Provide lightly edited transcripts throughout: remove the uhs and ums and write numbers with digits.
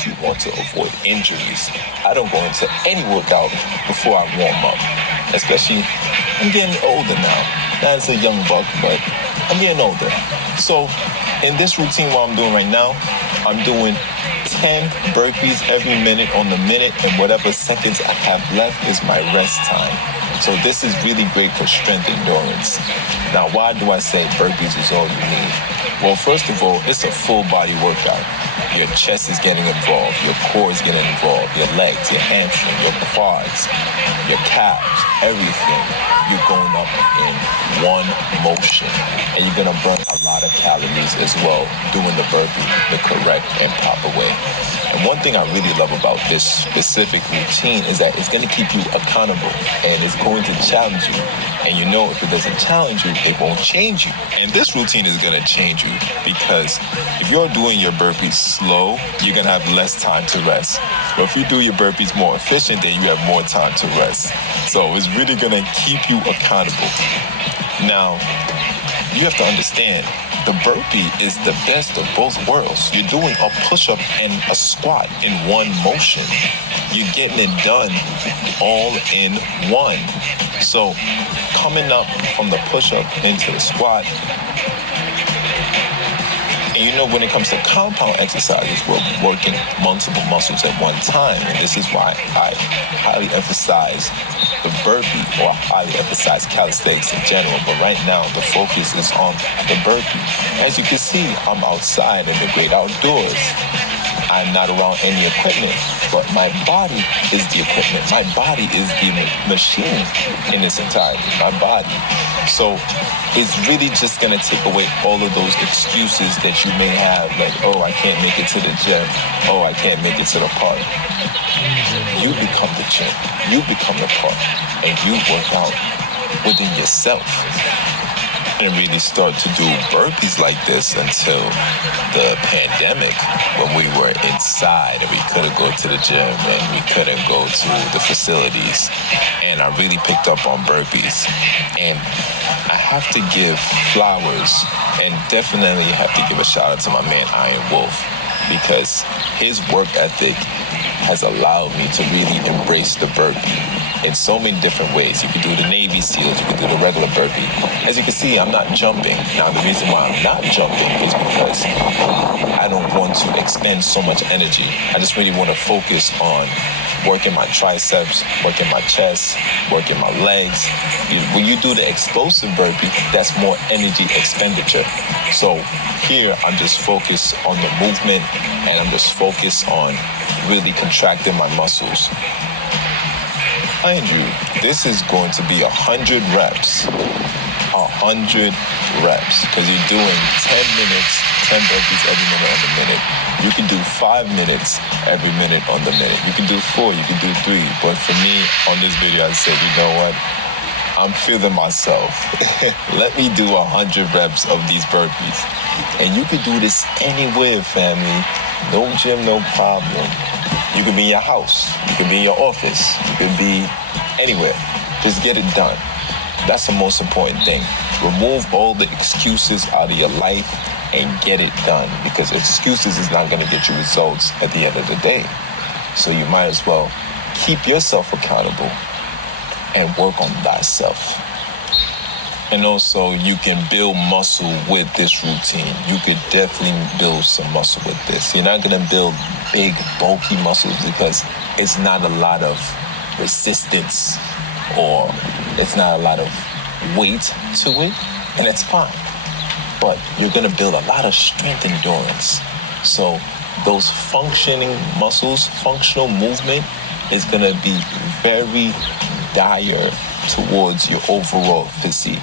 because you want to avoid injuries. I don't go into any workout before I warm up. Especially, I'm getting older now. Not as a young buck, but I'm getting older. So in this routine, what I'm doing right now, I'm doing 10 burpees every minute on the minute, and whatever seconds I have left is my rest time. So this is really great for strength endurance. Now, why do I say burpees is all you need? Well, first of all, it's a full body workout. Your chest is getting involved, your core is getting involved, your legs, your hamstring, your quads, your calves, everything. You're going up in one motion, and you're gonna burn a lot of calories as well doing the burpee the correct and proper way. And one thing I really love about this specific routine is that it's gonna keep you accountable, and it's going to challenge you. And you know, if it doesn't challenge you, it won't change you. And this routine is gonna change you, because if you're doing your burpees slow, you're gonna have less time to rest. But if you do your burpees more efficient, then you have more time to rest. So it's really gonna keep you accountable. Now, you have to understand, the burpee is the best of both worlds. You're doing a push-up and a squat in one motion. You're getting it done all in one. So coming up from the push-up into the squat, and you know, when it comes to compound exercises, we're working multiple muscles at one time. And this is why I highly emphasize the burpee, or highly emphasize calisthenics in general. But right now, the focus is on the burpee. As you can see, I'm outside in the great outdoors. I'm not around any equipment, but my body is the equipment. My body is the machine in its entirety, my body. So it's really just gonna take away all of those excuses that you may have, like, oh, I can't make it to the gym. Oh, I can't make it to the park. You become the gym. You become the park. And you work out within yourself. Didn't really start to do burpees like this until the pandemic, when we were inside and we couldn't go to the gym and we couldn't go to the facilities. And I really picked up on burpees. And I have to give flowers, and definitely have to give a shout out to my man Iron Wolf, because his work ethic has allowed me to really embrace the burpee in so many different ways. You can do the Navy SEALs, you can do the regular burpee. As you can see, I'm not jumping. Now, the reason why I'm not jumping is because I don't want to expend so much energy. I just really want to focus on working my triceps, working my chest, working my legs. When you do the explosive burpee, that's more energy expenditure. So here, I'm just focused on the movement, and I'm just focused on really contracting my muscles. Mind you, this is going to be 100 reps. 100 reps, because you're doing 10 minutes, 10 burpees every minute on the minute. You can do 5 minutes every minute on the minute. You can do 4, you can do 3. But for me, on this video, I said, you know what? I'm feeling myself. Let me do 100 reps of these burpees. And you can do this anywhere, family. No gym, no problem. You could be in your house. You could be in your office. You could be anywhere. Just get it done. That's the most important thing. Remove all the excuses out of your life and get it done, because excuses is not going to get you results at the end of the day. So you might as well keep yourself accountable and work on thyself. And also, you can build muscle with this routine. You could definitely build some muscle with this. You're not going to build big, bulky muscles because it's not a lot of resistance, or it's not a lot of weight to it, and it's fine. But you're going to build a lot of strength endurance. So those functioning muscles, functional movement is going to be very dire towards your overall physique.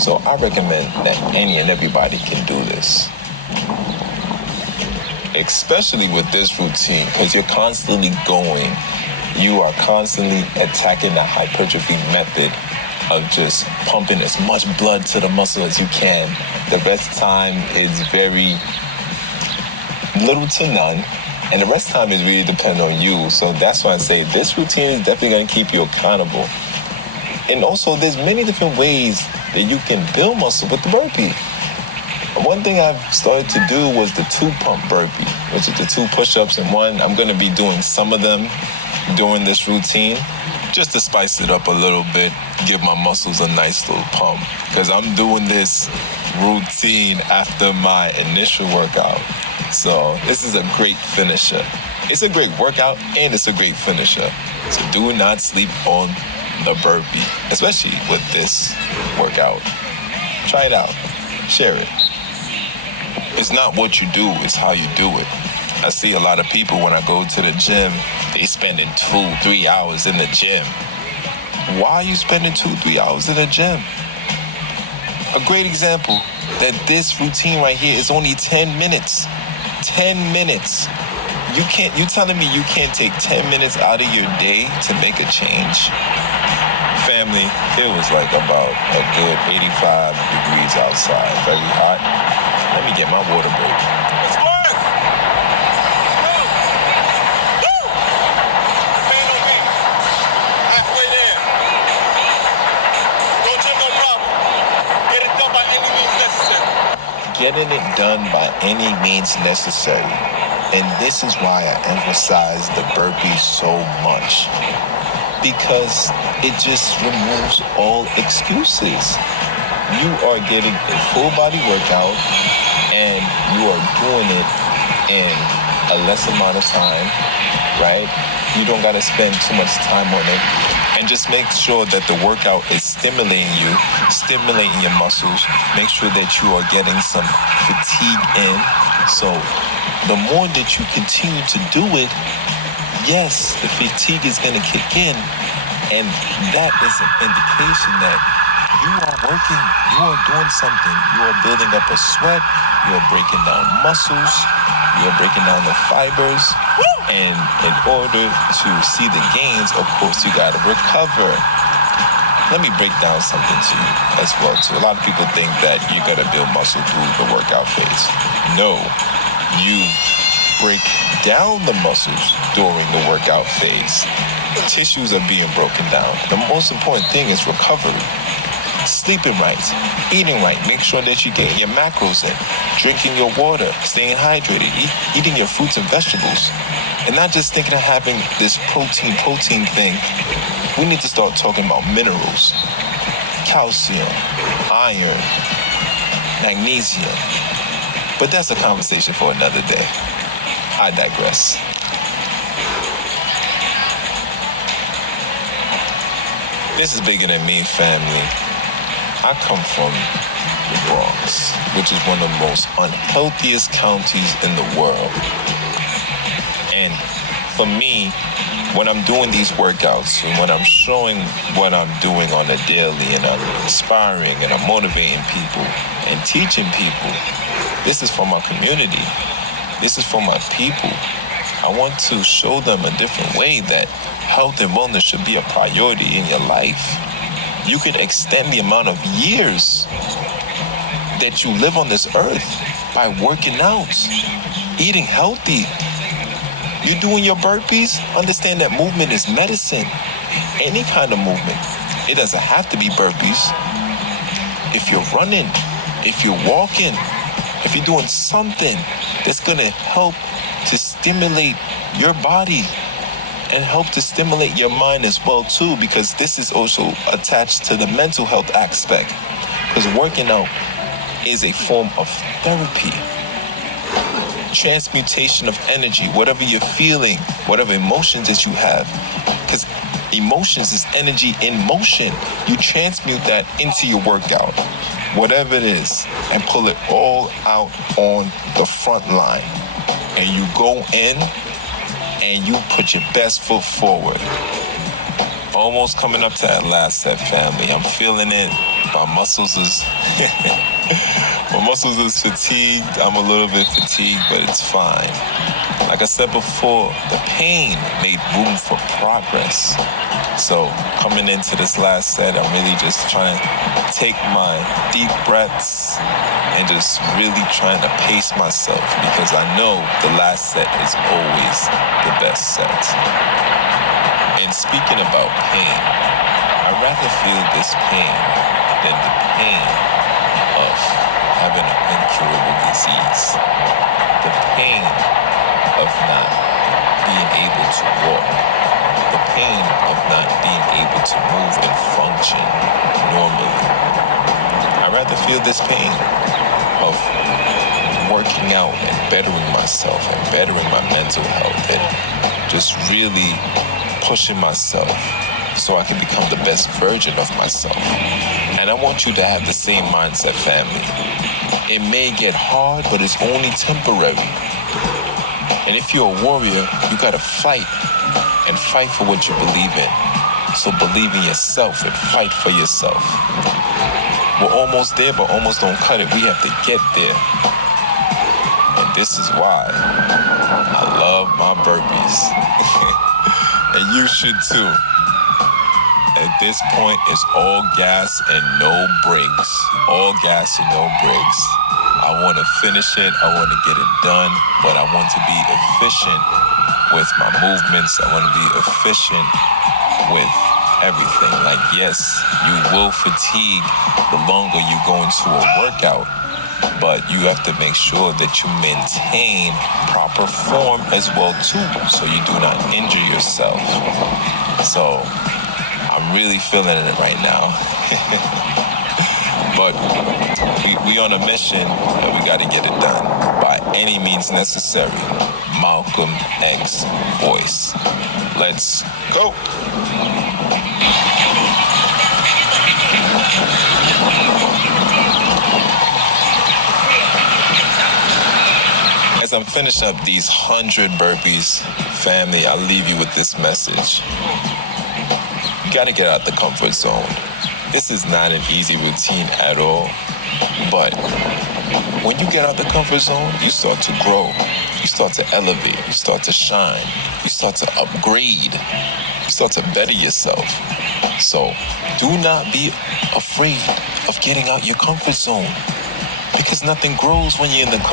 So I recommend that any and everybody can do this. Especially with this routine, because you're constantly going. You are constantly attacking the hypertrophy method of just pumping as much blood to the muscle as you can. The rest time is very little to none. And the rest time is really dependent on you. So that's why I say this routine is definitely going to keep you accountable. And also, there's many different ways that you can build muscle with the burpee. One thing I've started to do was the 2-pump burpee, which is the 2 push-ups in one. I'm going to be doing some of them during this routine just to spice it up a little bit, give my muscles a nice little pump, because I'm doing this routine after my initial workout. So this is a great finisher. It's a great workout and it's a great finisher. So do not sleep on the burpee, especially with this workout. Try it out. Share it. It's not what you do, it's how you do it. I see a lot of people when I go to the gym, they spending 2-3 hours in the gym. Why are you spending 2-3 hours in the gym? A great example that this routine right here is only 10 minutes. 10 minutes. You telling me you can't take 10 minutes out of your day to make a change? Family, it was like about a good 85 degrees outside, very hot. Let me get my water break. Let's work! Woo! Pain on me. Halfway there. No gym, no problem. Get it done by any means necessary. Getting it done by any means necessary. And this is why I emphasize the burpees so much. Because it just removes all excuses. You are getting a full body workout and you are doing it in a less amount of time, right? You don't gotta spend too much time on it. And just make sure that the workout is stimulating you, stimulating your muscles. Make sure that you are getting some fatigue in. So the more that you continue to do it, yes, the fatigue is gonna kick in. And that is an indication that you are working, you are doing something. You are building up a sweat, you are breaking down muscles, you are breaking down the fibers. And in order to see the gains, of course, you gotta recover. Let me break down something to you as well, too. A lot of people think that you gotta build muscle through the workout phase. No, you break down the muscles during the workout phase. Tissues are being broken down. The most important thing is recovery. Sleeping right, eating right, make sure that you're getting your macros in, drinking your water, staying hydrated, eating your fruits and vegetables, and not just thinking of having this protein thing. We need to start talking about minerals, calcium, iron, magnesium. But that's a conversation for another day. I digress. This is bigger than me, family. I come from the Bronx, which is one of the most unhealthiest counties in the world. And for me, when I'm doing these workouts and when I'm showing what I'm doing on a daily and I'm inspiring and I'm motivating people and teaching people, this is for my community. This is for my people. I want to show them a different way that health and wellness should be a priority in your life. You can extend the amount of years that you live on this earth by working out, eating healthy. You doing your burpees? Understand that movement is medicine. Any kind of movement. It doesn't have to be burpees. If you're running, if you're walking, if you're doing something that's going to help to stimulate your body and help to stimulate your mind as well too, because this is also attached to the mental health aspect. Because working out is a form of therapy. Transmutation of energy, whatever you're feeling, whatever emotions that you have. Because emotions is energy in motion. You transmute that into your workout, whatever it is, and pull it all out on the front line. And you go in and you put your best foot forward. Almost coming up to that last set, family. I'm feeling it. My muscles is fatigued. I'm a little bit fatigued, but it's fine. Like I said before, the pain made room for progress. So coming into this last set, I'm really just trying to take my deep breaths and just really trying to pace myself, because I know the last set is always the best set. And speaking about pain, I'd rather feel this pain than the pain of having an incurable disease. The pain of not being able to walk. The pain of not being able to move and function normally. I'd rather feel this pain of working out and bettering myself and bettering my mental health and just really pushing myself so I can become the best version of myself. And I want you to have the same mindset, family. It may get hard, but it's only temporary. And if you're a warrior, you gotta fight and fight for what you believe in. So believe in yourself and fight for yourself. We're almost there, but almost don't cut it. We have to get there. And this is why I love my burpees. And you should too. At this point, it's all gas and no brakes. All gas and no brakes. I want to finish it. I want to get it done. But I want to be efficient with my movements. I want to be efficient with everything. Like, yes, you will fatigue the longer you go into a workout. But you have to make sure that you maintain proper form as well too, so you do not injure yourself. So I'm really feeling it right now. But we on a mission and we got to get it done by any means necessary. Malcolm X voice. Let's go. As I'm finishing up these 100 burpees, family, I'll leave you with this message. You got to get out the comfort zone. This is not an easy routine at all. But when you get out the comfort zone, you start to grow. You start to elevate. You start to shine. You start to upgrade. You start to better yourself. So do not be afraid of getting out your comfort zone, because nothing grows when you're in the comfort zone.